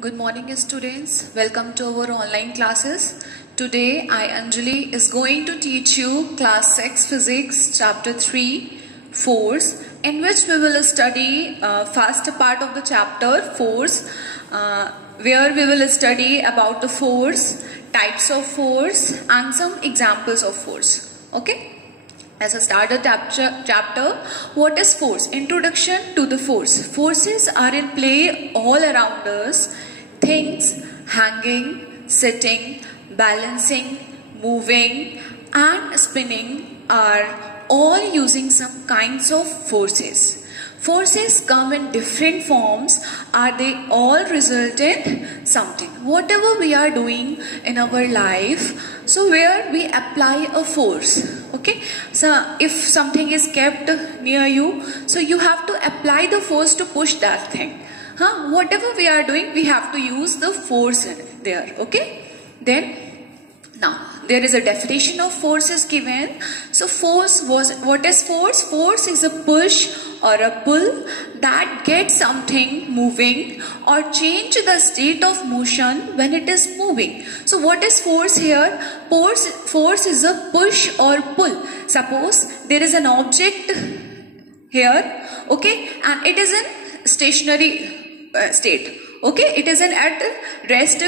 Good morning students, welcome to our online classes. Today I Anjali is going to teach you class 6 physics chapter 3 force, in which we will study first part of the chapter force, where we will study about the force, types of force and some examples of force. Okay. As a starter chapter, what is force? Introduction to the force. Forces are in play all around us. Things, hanging, sitting, balancing, moving and spinning are all using some kinds of forces. Forces come in different forms. Are they all result in something? Whatever we are doing in our life, so where we apply a force. Okay, so if something is kept near you, so you have to apply the force to push that thing. Whatever we are doing, we have to use the force there. Okay, then now there is a definition of force is given. So force was, what is force? Force is a push or a pull that gets something moving or change the state of motion when it is moving. So what is force here? Force is a push or pull. Suppose there is an object here, okay, and it is in stationary state, okay, it is in at rest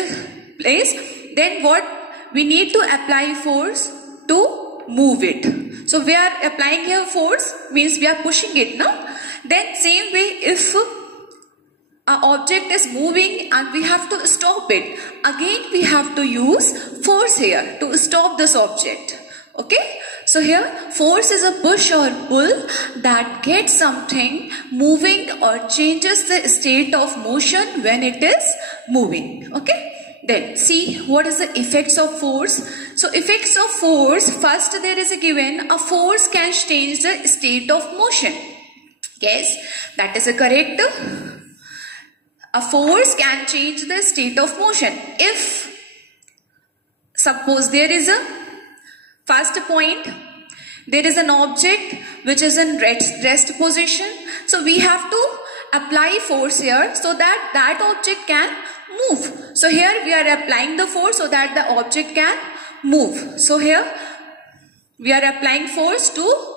place. Then what we need to apply force to move it. So we are applying here force, means we are pushing it, no? Then same way, if an object is moving and we have to stop it, again we have to use force here to stop this object. Okay, so here force is a push or pull that gets something moving or changes the state of motion when it is moving. Okay, then see what is the effects of force. So effects of force, first there is a given, a force can change the state of motion. Yes, that is a correct. A force can change the state of motion. If suppose there is a first point, there is an object which is in rest position. So we have to apply force here so that that object can move. So here we are applying the force so that the object can move. So here we are applying force to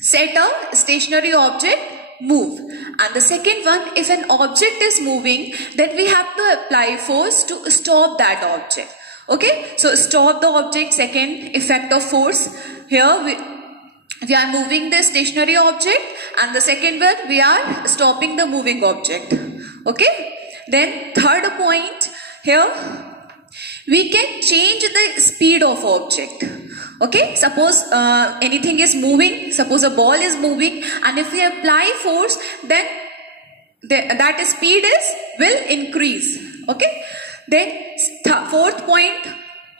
set a stationary object move. And the second one, if an object is moving, then we have to apply force to stop that object. Okay, so stop the object, second effect of force. Here we are moving the stationary object, and the second one we are stopping the moving object. Okay, then third point, here we can change the speed of object. Okay, suppose anything is moving, suppose a ball is moving, and if we apply force, then that speed will increase. Okay, then fourth point,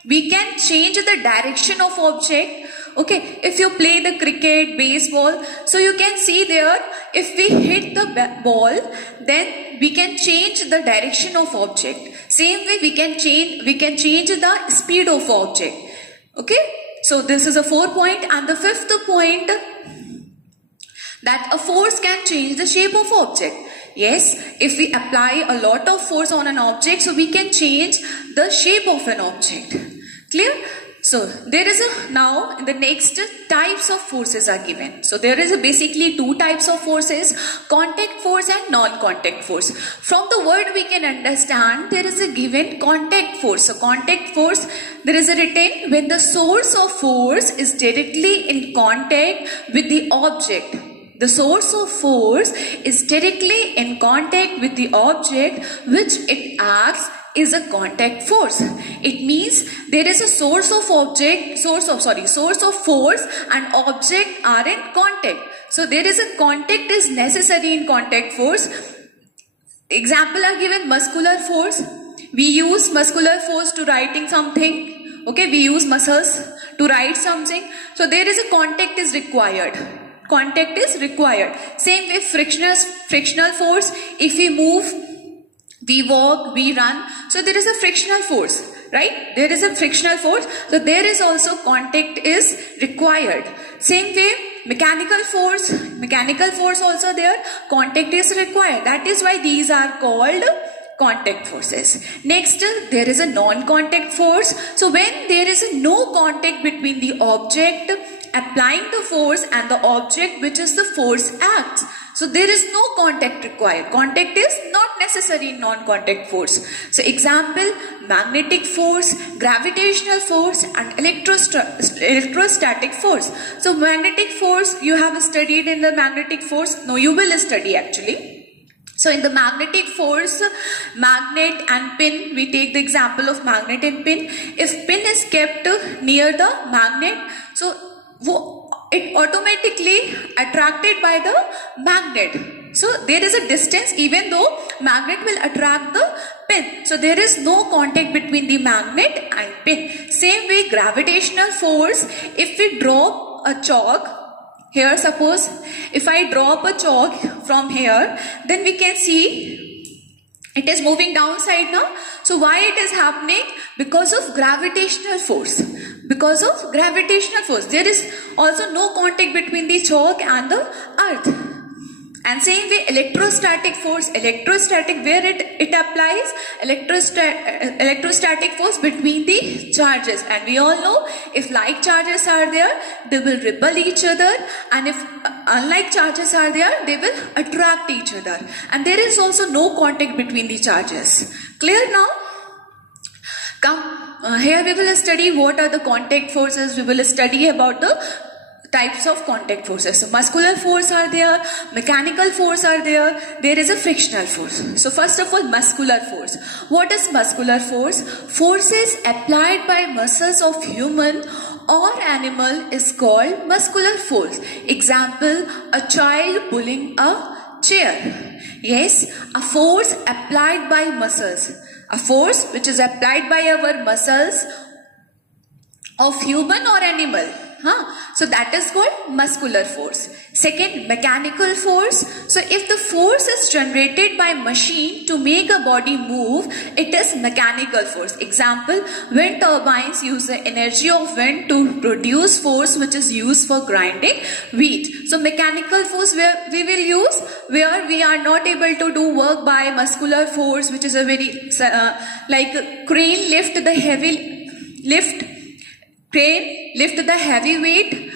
we can change the direction of object. Okay, if you play the cricket, baseball, so you can see there, if we hit the ball, then we can change the direction of object. Same way we can change the speed of object. Okay, so this is a 4th point. And the 5th point, that a force can change the shape of object. Yes, if we apply a lot of force on an object, so we can change the shape of an object. Clear? So there is now in the next types of forces are given. So there is basically two types of forces, contact force and non-contact force. From the word we can understand there is a given contact force. So contact force, there is a written when the source of force is directly in contact with the object. The source of force is directly in contact with the object which it acts is a contact force. It means there is a source of force and object are in contact. So there is a contact is necessary in contact force. Example are given, muscular force. We use muscular force to writing something. Okay, we use muscles to write something. So there is a contact is required. Contact is required. Same way frictional force. If we move, we walk, we run. So there is a frictional force, right? There is a frictional force. So there is also contact is required. Same way mechanical force also there, contact is required. That is why these are called contact forces. Next, there is a non-contact force. So when there is no contact between the object applying the force and the object which is the force acts, so there is no contact required. Contact is not necessary in non-contact force. So example, magnetic force, gravitational force and electrostatic force. So magnetic force you have studied in the magnetic force. No, you will study actually. So in the magnetic force, magnet and pin, we take the example of magnet and pin. If pin is kept near the magnet, so it automatically attracted by the magnet. So there is a distance even though magnet will attract the pin. So there is no contact between the magnet and pin. Same way gravitational force, if we drop a chalk, here suppose if I drop a chalk from here, then we can see it is moving downside now. So why it is happening? Because of gravitational force. Because of gravitational force. There is also no contact between the chalk and the earth. And same way electrostatic force, electrostatic where it applies electrostatic force between the charges, and we all know if like charges are there they will repel each other, and if unlike charges are there they will attract each other, and there is also no contact between the charges. Clear now? Come here we will study what are the contact forces. We will study about the types of contact forces. So muscular force are there, mechanical force are there, there is a frictional force. So first of all, muscular force. What is muscular force? Forces applied by muscles of human or animal is called muscular force. Example, a child pulling a chair. Yes, a force applied by muscles. A force which is applied by our muscles of human or animal. So that is called muscular force. Second, mechanical force. So if the force is generated by machine to make a body move, it is mechanical force. Example, wind turbines use the energy of wind to produce force which is used for grinding wheat. So mechanical force where we will use where we are not able to do work by muscular force, which is a very like crane lift the heavy weight.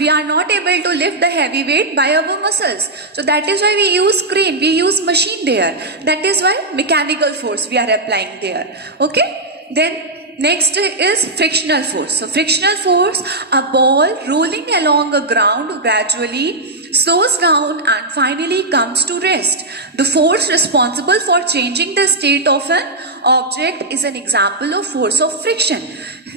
We are not able to lift the heavy weight by our muscles. So that is why we use crane, we use machine there. That is why mechanical force we are applying there. Okay. Then next is frictional force. So frictional force, a ball rolling along a ground gradually slows down and finally comes to rest. The force responsible for changing the state of an object is an example of force of friction.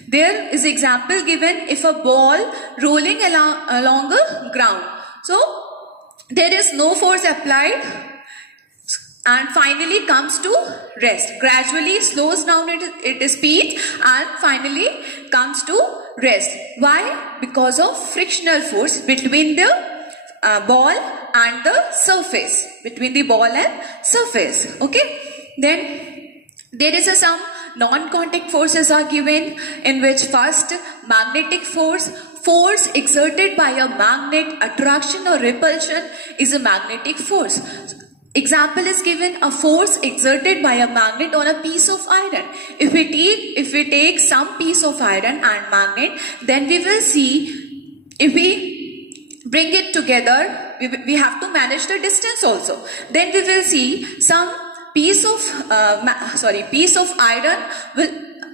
There is example given if a ball rolling along a ground. So there is no force applied and finally comes to rest. Gradually slows down its speed and finally comes to rest. Why? Because of frictional force between the ball and the surface. Between the ball and surface. Okay. Then there is some non-contact forces are given, in which first magnetic force. Force exerted by a magnet, attraction or repulsion is a magnetic force. Example is given, a force exerted by a magnet on a piece of iron. If we take some piece of iron and magnet, then we will see if we bring it together, we have to manage the distance also. Then we will see some piece of iron will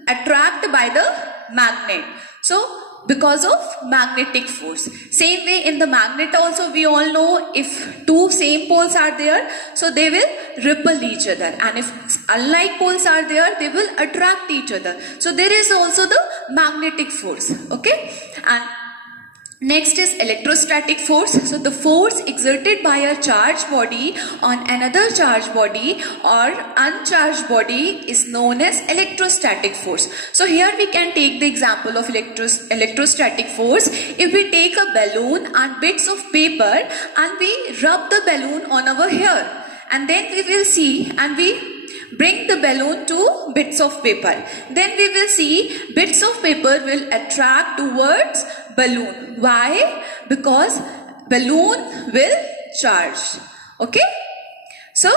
attract by the magnet. So because of magnetic force. Same way in the magnet also we all know if two same poles are there, so they will repel each other, and if unlike poles are there, they will attract each other. So there is also the magnetic force. Okay. And next is electrostatic force. So the force exerted by a charged body on another charged body or uncharged body is known as electrostatic force. So here we can take the example of electrostatic force. If we take a balloon and bits of paper and we rub the balloon on our hair, and then we will see and we bring the balloon to bits of paper. Then we will see bits of paper will attract towards balloon. Why? Because balloon will charge. Okay. So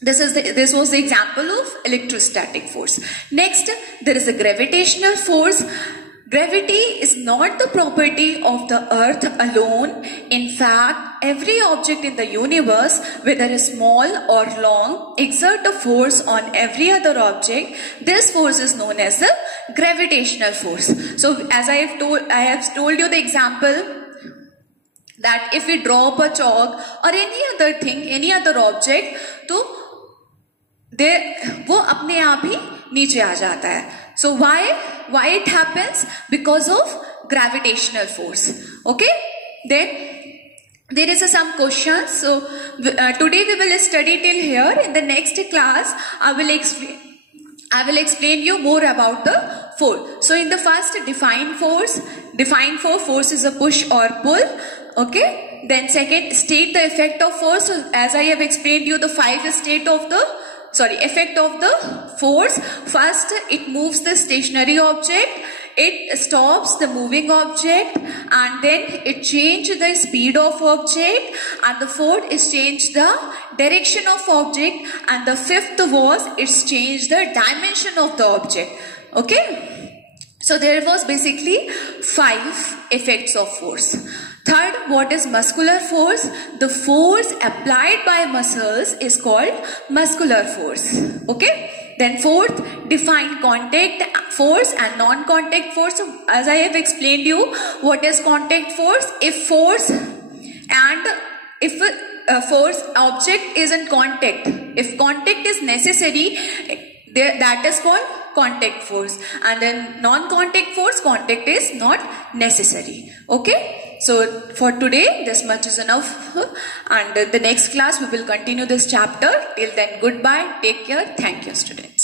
This was the example of electrostatic force. Next, there is a gravitational force. Gravity is not the property of the earth alone. In fact, every object in the universe, whether small or long, exert a force on every other object. This force is known as the gravitational force. So as I have told you the example that if we drop a chalk or any other thing, any other object, तो वो अपने आप ही नीचे आ जाता है. So why it happens? Because of gravitational force. Okay, then there is some questions. So today we will study till here. In the next class I will explain you more about the force. So in the first, define force. Define force is a push or pull. Okay, then second, state the effect of force. So as I have explained you the effect of the force. First, it moves the stationary object, it stops the moving object, and then it changes the speed of object, and the fourth is change the direction of object, and the fifth was it's change the dimension of the object. Okay, so there was basically 5 effects of force. Third, what is muscular force? The force applied by muscles is called muscular force. Okay. Then fourth, define contact force and non-contact force. So as I have explained you, what is contact force? If force object is in contact, if contact is necessary, that is called contact force, and then non-contact force, contact is not necessary. Okay, so for today this much is enough, and the next class we will continue this chapter. Till then, goodbye, take care, thank you students.